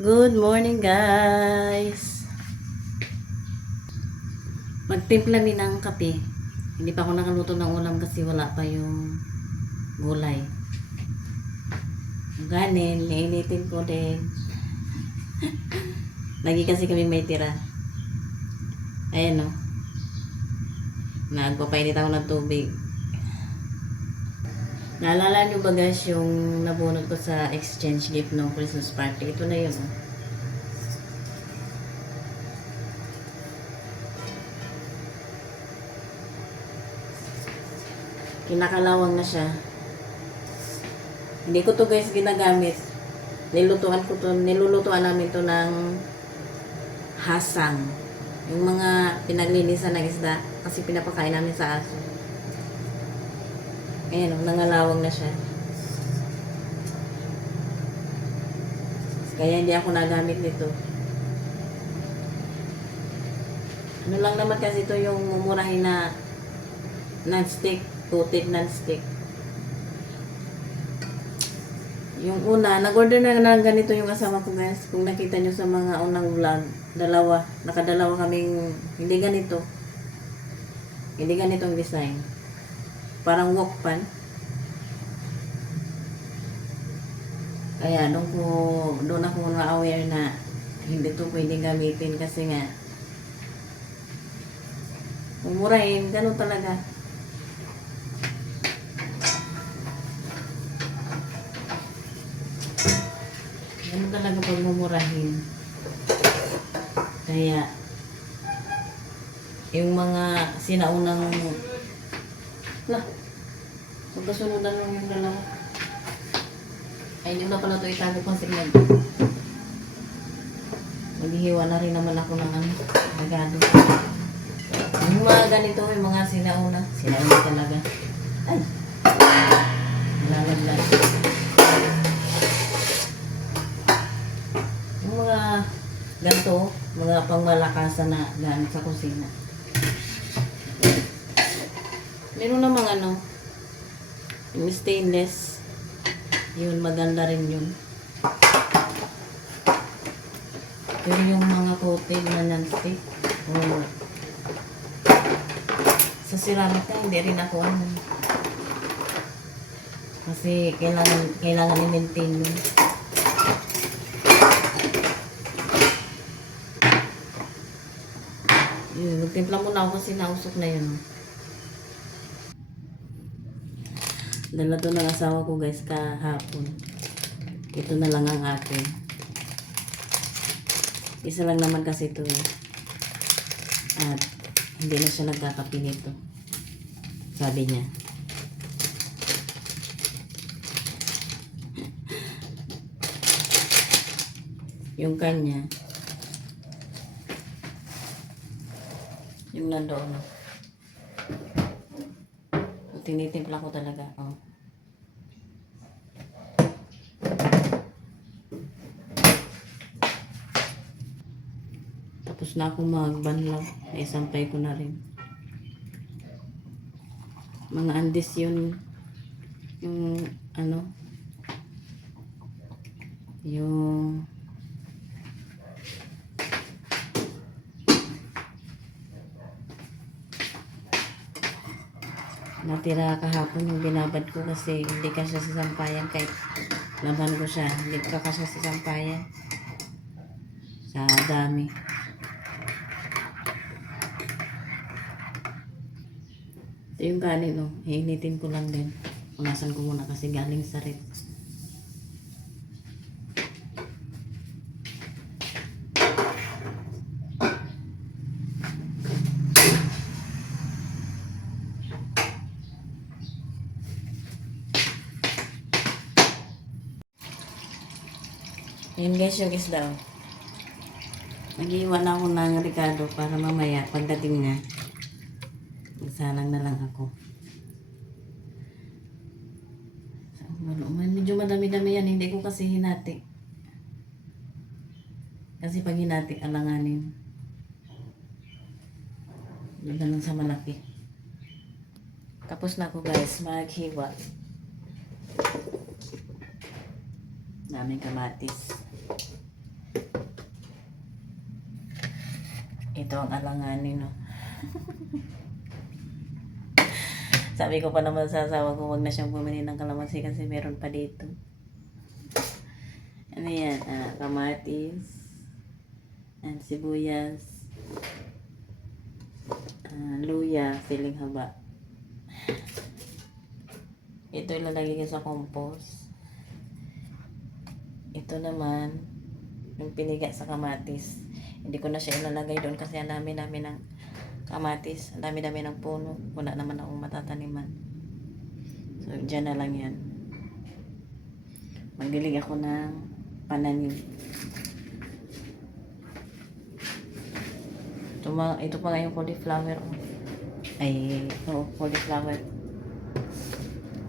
Good morning guys. Magtimpla mi ng kape. Hindi pa ako nakaluto ng ulam kasi wala pa yung gulay. Ganin, niinitin ko din. Lagi kasi kami may tira. Ayan o. Nagpapainit ako ng tubig. Naalala nyo ba guys yung nabunot ko sa exchange gift ng Christmas party? Ito na yun o. Kinakalawang na siya. Hindi ko to guys ginagamit. Nilulutuan namin to ng hasang. Yung mga pinaglinisan ng isda kasi pinapakain namin sa aso. Ayan, nangalawang na siya. Kaya hindi ako nagamit nito. Ano lang naman kasi ito yung mumurahin na non-stick. Coated non-stick. Yung una, nag-order na ng ganito yung asawa ko guys. Kung nakita nyo sa mga unang vlog, nakadalawa kaming hindi ganito. Hindi ganitong design. Parang wok pan. Kaya doon ako na-aware na hindi to pwedeng gamitin kasi nga umurahin, ganun talaga. Ganun talaga pag mumurahin. Kaya yung mga sinaunang magkasunudan lang yung dalawa. Ay, hindi na pala ito itago kasi maghihiwa na rin naman ako ng agado. Yung mga ganito, yung mga sinauna talaga. Ay! Lalaglag. Yung mga ganito, mga pangmalakasan na gamit sa kusina. Meron namang yung stainless. Yun, maganda rin yun. Pero yung mga coated na non-stick, sa ceramic na, hindi rin ako kasi kailangan i-maintain yun. Yun, magtimpla muna ako kasi nausok na yun. Dala to ng asawa ko guys kahapon. Ito na lang ang akin. Isa lang naman kasi ito at hindi na siya nagkakape nito. Sabi niya. Yung kanya yung nandoon. Tinitimpla ko talaga. Tapos na akong magbanlaw. Naisampay ko na rin. Mga andis yun. Yung yung natira kahapon yung binabad ko kasi hindi kasya sa sampayan kahit laban ko siya. Hindi ka kasya sa sampayan. Sa dami. Ito yung galing hinitin ko lang din. Punasan ko muna kasi galing sa rep. Ayan guys yung isda. Nag-iwan ako ng Ricardo para mamaya pagdating niya magsalang na lang ako. Medyo madami-dami yan. Hindi ko kasi hinati. Kasi pag hinati, alanganin. Doon na lang sa malaki. Tapos na ako guys. Maghiwa. Daming kamatis. Ito ang alanganin, no? Sabi ko pa naman sa asawa ko, huwag na siyang bumili ng kalamansi kasi meron pa dito. Ano yan? Kamatis. And sibuyas. Luya, siling haba. Ito ilalagay ko sa compost. Ito naman, yung piniga sa kamatis. Hindi ko na siya ilalagay doon kasi ang dami-dami ng kamatis. Ang dami-dami ng puno. Wala naman akong matataniman. So, dyan na lang yan. Magdilig ako ng pananim. Ito pa nga yung cauliflower. Ay, cauliflower.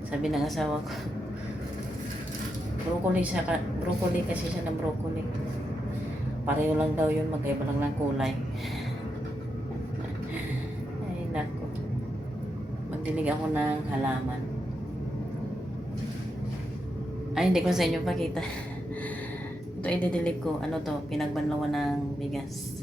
Sabi ng asawa ko, broccoli kasi siya ng broccoli. Pareho lang daw yun, magkaiba lang ng kulay. Ay, nako. Magdilig ako ng halaman. Ay, hindi ko sa inyo pakita. Ito ididilig ko. Ano to? Pinagbanlawan ng bigas.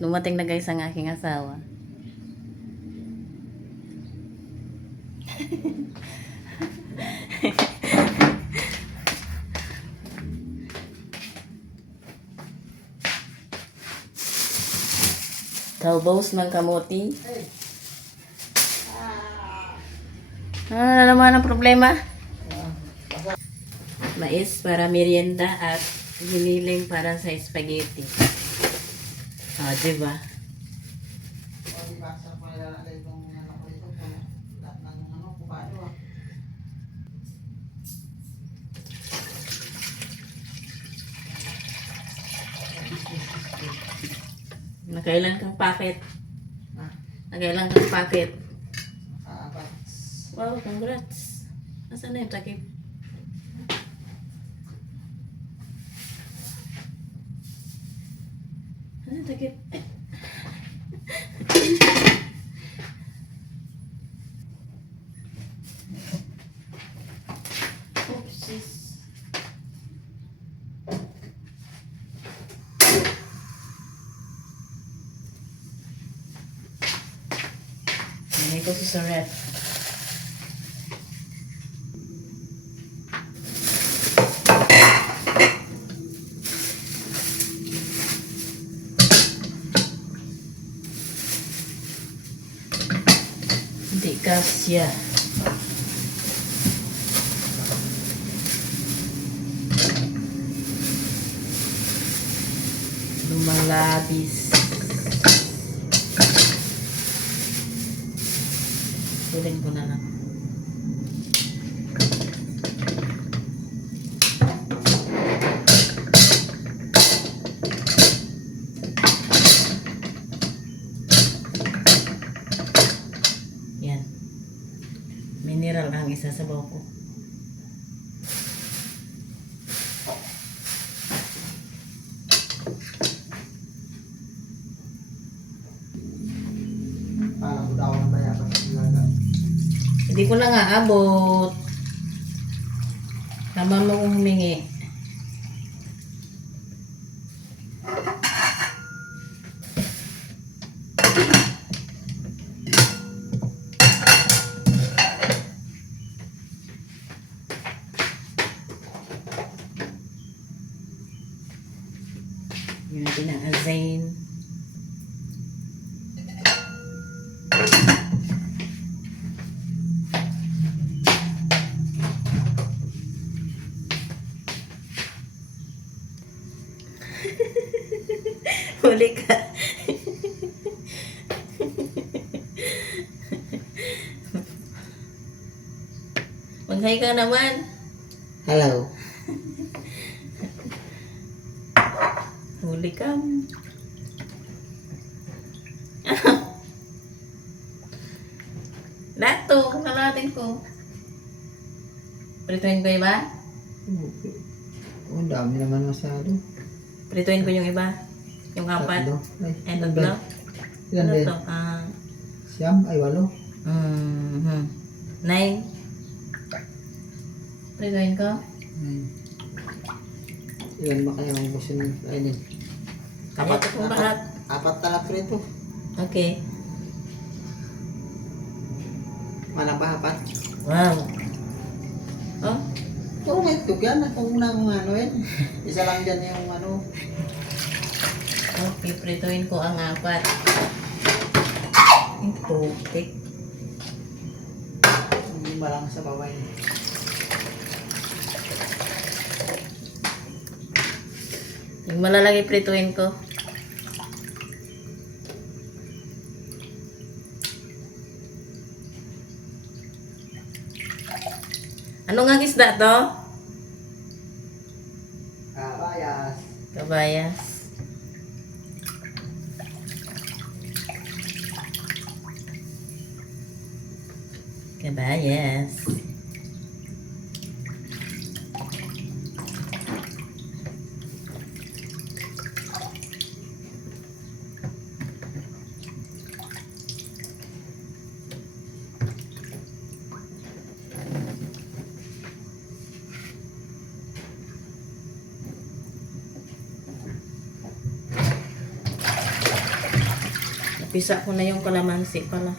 Dumating na guys ang aking asawa. Talbos ng kamote. Ano naman ang problema? Mais para merienda at giniling para sa spaghetti. Diba? Nakailan kang packet? Nakailan kang packet? Wow, congrats. Nasaan na yung takip? Ano takip? Oopsies. Nilagay ko sa ref. Hindi kasya. Lumalabis. Tulin ko na lang. Yan. Mineral ang isa sa ko. Hindi ko na nga abot. Tama mo kong humingi. Yun natin ang azain. Huli ka. Mag-hi ka naman. Hello. Huli ka. Dato, kalatin ko. Prituin ko iba? Oh, dami naman masyado. Prituin ko yung iba? Yung apat? Tatlo. Ay, Ay, tatlo? Ilan Ano din? to? Siyam? Ay, 8. Mhm. 9. Prituin ko? Ay. Ilan ba kaya ang gusto nyo? Ay, din. Kaya ito kong lahat. Apat na lang prito. Okay. Mana ba apat? Wow. Oh? Oo, may itlog yan. Kung unang ano yan. Isa lang dyan yung ano. Okay, prituin ko ang apat. Ang putik. Hindi ba lang sa baway. Yung malalaki prituin ko. Ano nga isda to? Kabayas. Kabayas. Kabayas. Napisa ko na yung kalamansi pala.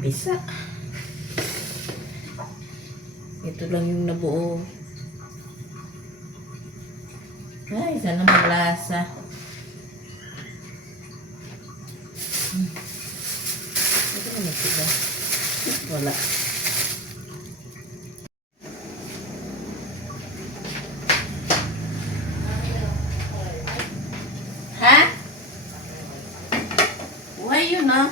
Pisa. Ito lang yung nabuo. Ay, sana maglasa. Ito na magsiga. Wala. Ha? Buhay yun ah.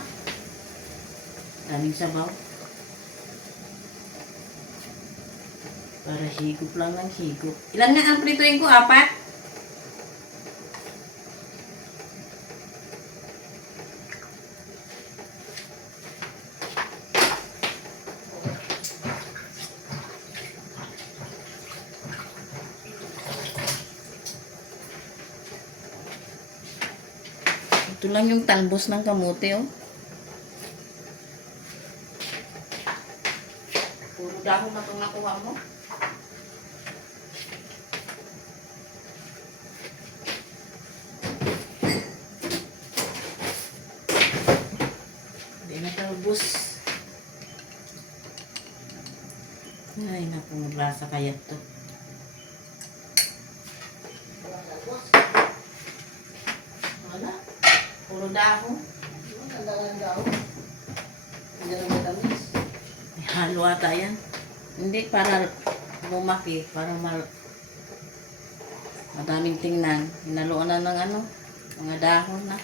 Daming sabaw. Para higop lang ng higop. Ilan nga ang prituin ko? 4? Ito lang yung talbos ng kamote, oh. Puro dahon na itong nakuha mo. Hindi na talbos. Ay, naku, maglasa kaya to. Wala. Puro dahon. May halo ata yan. Hindi, para lumaki. Para madaming tingnan. Hinaluan na ng ano, mga dahon na.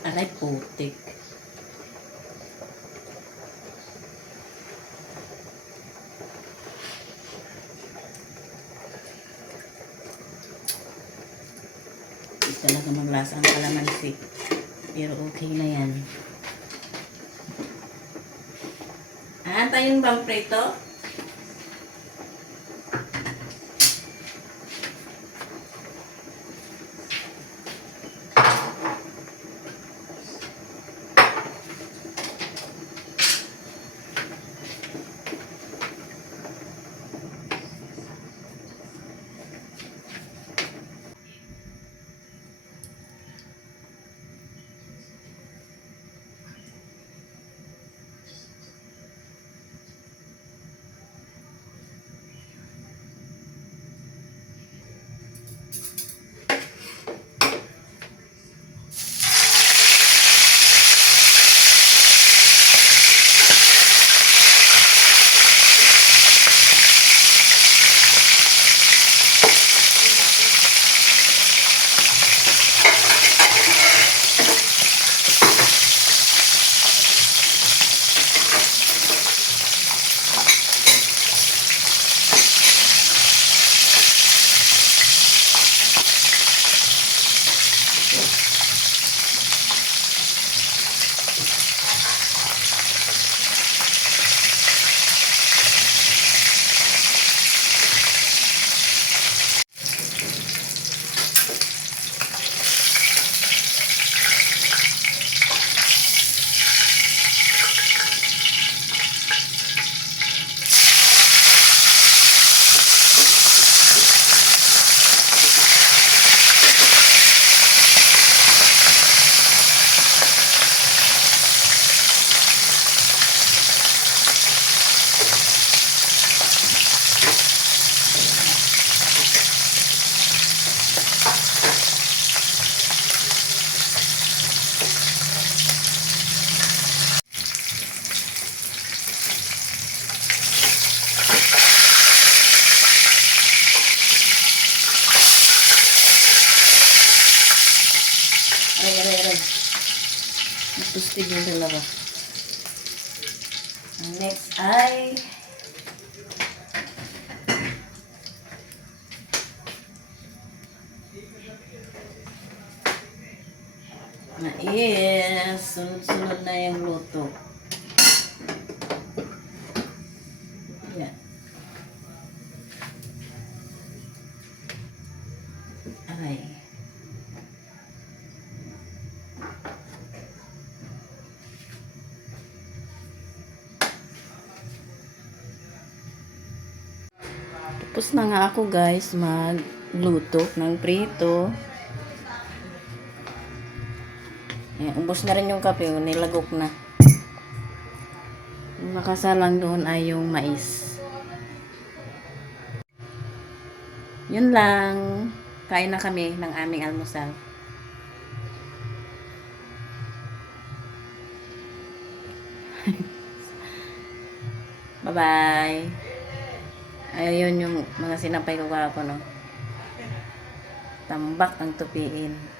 Aray, putik. Hindi talaga maglasa ang kalamansi. Pero okay na yan. Tayo bang prito? Toasted yung dalawa. Ang next ay mais. Sunod-sunod na yung luto. Yan. Ay. Tapos na nga ako guys magluto ng prito. Ayan, ubos na rin yung kape, nilagok na. Yung nakasalang doon ay yung mais. Yun lang. Kain na kami ng aming almusal. Bye-bye. Ayun yung mga sinampay ko kahapon, no? Tambak ang tupiin.